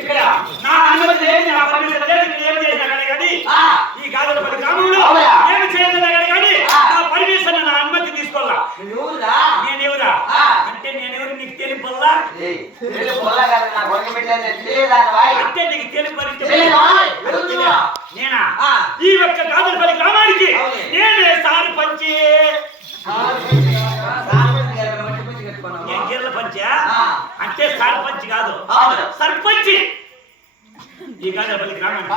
ఇక్కడ నా అనుమతి లేదు, నా పర్మిషన్ లేదు, ఏం చేసినా కానీ ఈ గాజులపల్లి గ్రామంలో ఏమి చేయలేదు కానీ నా పర్మిషన్ నా అనుమతి తీసుకోవాలా. నేనెవరా అంటే నేనెవరు నీకు తెలిపల్లా అంటే నీకు తెలిపరిస్తే నేనా ఈ యొక్క గాజులపల్లి గ్రామానికి నేనే సారు పంచి నేను గిర్ల పంచా అంటే సర్పంచ్ కాదు సర్పంచ్ ఈ గాజులపల్లి గ్రామానికి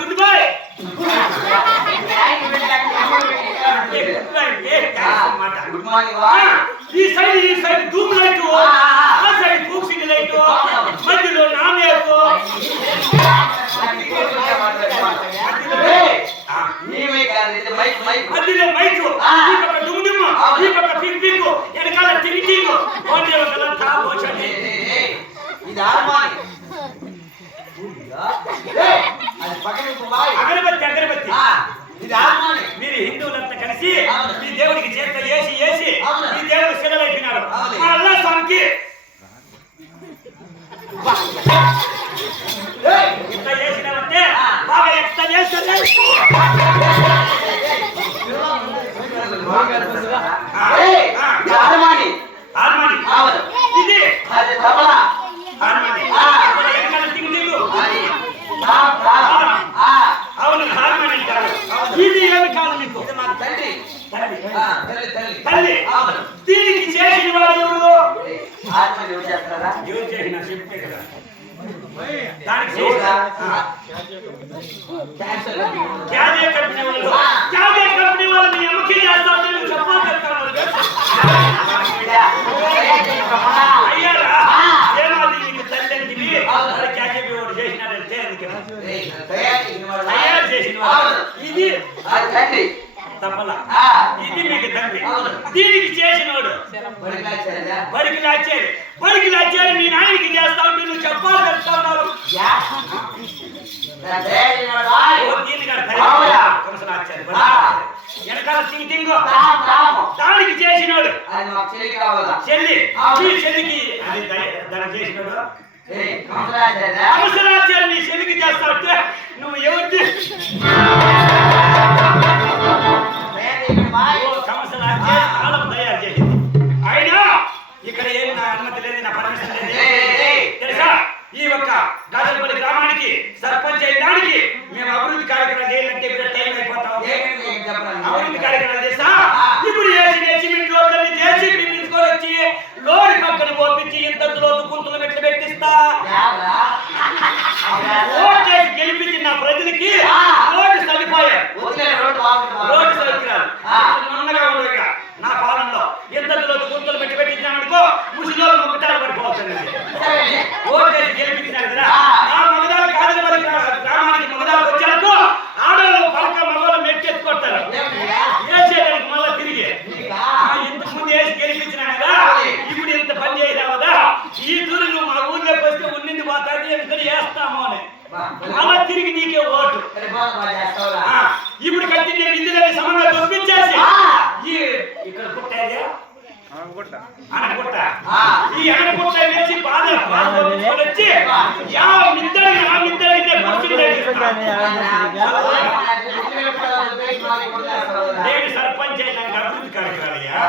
గుడ్ బాయ్ ఈ సైడ్ ధూమ్ లైట్ ఆ సైడ్ పూక్సింగ్ లైట్ మధ్యలో నామేకు మధ్యలో మైకు ఈ పక్క డుమ్ డుమ్ ఈ పక్క పిక్ పిక్ వెనకాల టింగ్ టింగ్ ఓటే ఒకలా తాపోచండి ఇది హార్మోని అది పక్కన బాయ్ అగరబత్తి ఇది హార్మోని మీరు హిందువులంతా కలిసి ఈ దేవుడికి చేత వేసి ఈ దేవుడు శిలలైపోయినారు మా అల్లా స్వామికి ఇంత చేసినారంటే బాగా ఎంత చేస్తారు ఇది అవును హార్మోని కాదు ఇది ఏమి కాదు మీకు తల్లి దీనికి చేసిన వాడు ఎవరు చేసిన చెప్తే కదా దానికి క్యాదే కంపెనీ వాళ్ళు మీ అమ్మకి చేస్తాను అయ్యారా ఏమాది నీకు తల్లి అంటివి క్యాజేపీ వాడు చేసినాడంటే తయారు చేసిన వాడు ఇది తప్పల ఇది మీకు తండ్రి దీనికి చేసినోడు బడికి లాచారు మీ నాయనకి చేస్తా ఉంటే నువ్వు చెప్పాలి చెప్తా ఉన్నారు వెనకాల సింగ్ దానికి చేసినోడు చెల్లి ఈ చెల్లికి దానికి చేసినోడు అవసరాచారు నీ చెల్లికి చేస్తా ఉంటే నువ్వు ఎవరి తయారు చేసింది అయినా ఇక్కడ ఏమి నా అనుమతి లేదు, నా పర్మిషన్ లేదు తెలుసా. ఈ ఒక్క గాజులపల్లి గ్రామానికి సర్పంచ్ అయినానికి మేము అభివృద్ధి కార్యక్రమాలు చేయాలంటే టైం అయిపోతాం. అభివృద్ధి కార్యక్రమాలు చేస్తా ఇప్పుడు సిమెంట్ రోడ్లన్నీ చేసి తీసుకొని వచ్చి లోడి పక్కన పోపించి ఇంతలో కుంతులు మెట్లు పెట్టిస్తా ఓటేసి గెలిపించి నా ప్రజలకి రోడ్డు సరిపోయారు రోడ్డు సౌకర్యాలు నున్నగా ఉండగా నా పాలనలో ఇంతలో కుంతులు పెట్టించామనుకో ముసిలో ముక్కటాలు పడిపోతుంది. ఓటేసి గెలిపించినారు కదా ఆ మగదాలు గాజులపల్లి గ్రామానికి మగదాలు వచ్చాక ఆడవాళ్ళు పలక మగవాళ్ళు మెట్టెత్తుకొస్తారు వేసేదానికి మళ్ళా తిరిగి ఇంతకు ముందు వేసి గెలిపించినా కదా ఇప్పుడు ఇంత పని చేయరావదా ఈ దూరం నువ్వు మా ఊర్లోకి వస్తే ఉండింది పోతాది ఎంత వేస్తాము అని అలా తిరిగి నీకే ఓటు. ఇప్పుడు కలిసి నేను ఇందులో సమంగా పంపించేసి ఇక్కడ పుట్టేది అనగుట్ట ఈ అనగుట్ట వేసి బాధ వచ్చి నేను సర్పంచ్ అయినాక అభివృద్ధి కార్యక్రమాలయ్యా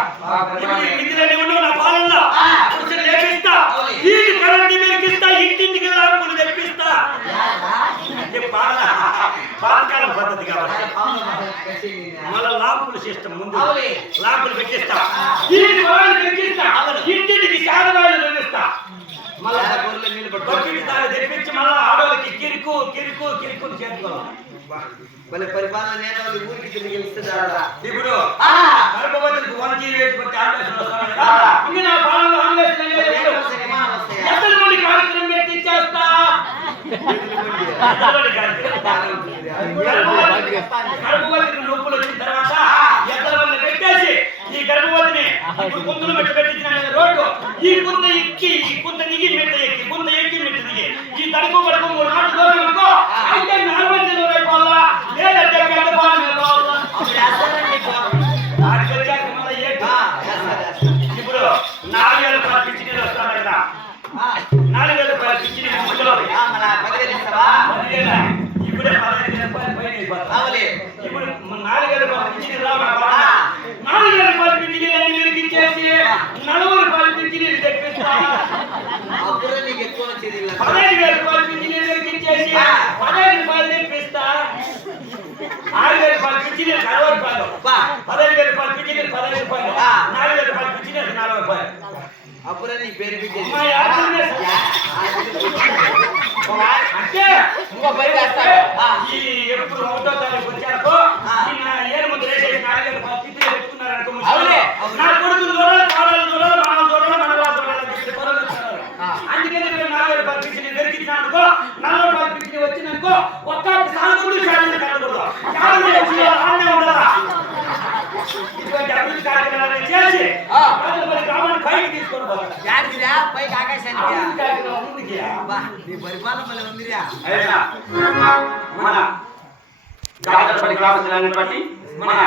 ఇందులోనే ఉండవు నా పాలనలో లేపిస్తా ఈ కరెంట్ మెలికిస్తా ఇంటింటికి లాభములు తెప్పిస్తా అంటే పాతకాలం పద్ధతి కాబట్టి మళ్ళా లాంపులు సిస్టమ్ ముందు లాంపులు పెట్టిస్తా ఇంటింటికి శాదవాళ్ళు నిర్మిస్తా మళ్ళా తెప్పించి మళ్ళా ఆడవాళ్ళకి కిరుకు కిరుకు కిరుకు చేరుకోవాలి. భలే పరిపాలన నేతలు ఊరికి తిరిగి ఇస్తున్నారా? ఇప్పుడు ఆ, గర్భవతులకు 108 కొట్టి ఆంబులెన్స్ వస్తాను కదా. ఇంకా నా పాలనలో ఆంబులెన్స్ మరి అనేది రేపు వస్తే విమానం వస్తాయా? ఎక్కడ నుండి కార్యక్రమం పెట్టి ఇచ్చేస్తా. ఎక్కడ నుండి కార్యక్రమం? గర్భవతికి నొప్పులు వచ్చిన తర్వాత ఎద్దల మంది పెట్టేసి ఈ గర్భవతిని ఇప్పుడు గుంతలు పెట్టించిన రోడ్డు ఈ గుంత ఎక్కి ఈ గుంత దిగి మెట్ట ఎక్కి గుంత ఎక్కి మెట్ట దిగి ఈ తడుపు పడుకు 3 నాట్లు దూరం అనుకో అయితే నార్మల్ డెలివరీ అయిపోవాలా లేదంటే పెద్ద పాలు నిలవాలా. అప్పుడు వేస్తారండి నీకు. ఆడికి వచ్చాక మళ్ళీ ఏంటి? ఆ, వేస్తారు. ఇప్పుడు 4000 రూపాయలు పిచ్చినీళ్ళు వస్తాను కదా. ఆ, 4000 రూపాయలు పిచ్చినీళ్ళు ముక్కలో ఆ, మన 10,000 ఇస్తావా? ఇప్పుడే 15,000 రూపాయలు పైన అయిపోతుంది. రావులే. ఇప్పుడు 4000 రూపాయలు పిచ్చినీళ్ళు రావా? 4000 రూపాయలు పిచ్చినీళ్ళు మీరు ఇచ్చేసి 40 రూపాయలు పిచ్చినీళ్ళు తెప్పిస్తా. అప్పుడు నీకు ఎక్కువ వచ్చేది ఇలా. 15,000 రూపాయలు పిచ్చినీళ్ళు ఇచ్చేసి 15 రూపాయలు తెప్పిస్తా. 6,000 రూపాయలు పిచ్చినీళ్ళు 60 రూపాయలు. బా, 15,000 రూపాయలు పిచ్చినీళ్ళు 15 రూపాయలు. 4,000 రూపాయలు పిచ్చినీళ్ళు 40 రూపాయలు. అప్పుడు నీ పేరు పెట్టేది. మా యాత్రనే అంటే ఇంకో పని చేస్తాడు. ఆ, ఈ ఎప్పుడు 1వ తారీఖు వచ్చారో నిన్న ఏడు మంది రేసేసి 4,000 రూపాయలు పిచ్చినీళ్ళు పెట్టుకున్నారనుకో అవునే. నా కొడుకులు చూడాలి కాడాలు చూడాలి మనవాళ్ళు చూడాలి మనవాళ్ళు చూడాలి అని చెప్పి పొరలు వచ్చారు. అందుకని మీరు 40,000 రూపాయలు పిచ్చిని దొరికించినానుకో 40 రూపాయలు పిచ్చిని వచ్చిందనుకో ఒక్క సాగుడు శాలని కలగకూడదు. శాలని వచ్చి ఆన్నే ఉండాలా. ఇటువంటి అభివృద్ధి కార్యక్రమాలను చేసి మరి గ్రామాన్ని పైకి తీసుకొని పోతారు. యాడికిరా? పైకి ఆకాశానికి. అభివృద్ధి కార్యక్రమం ముందుకి. బా, నీ పరిపాలన భలే ఉందిరా. అయినా మన జాగ్రత్త పడి గ్రామ బట్టి మన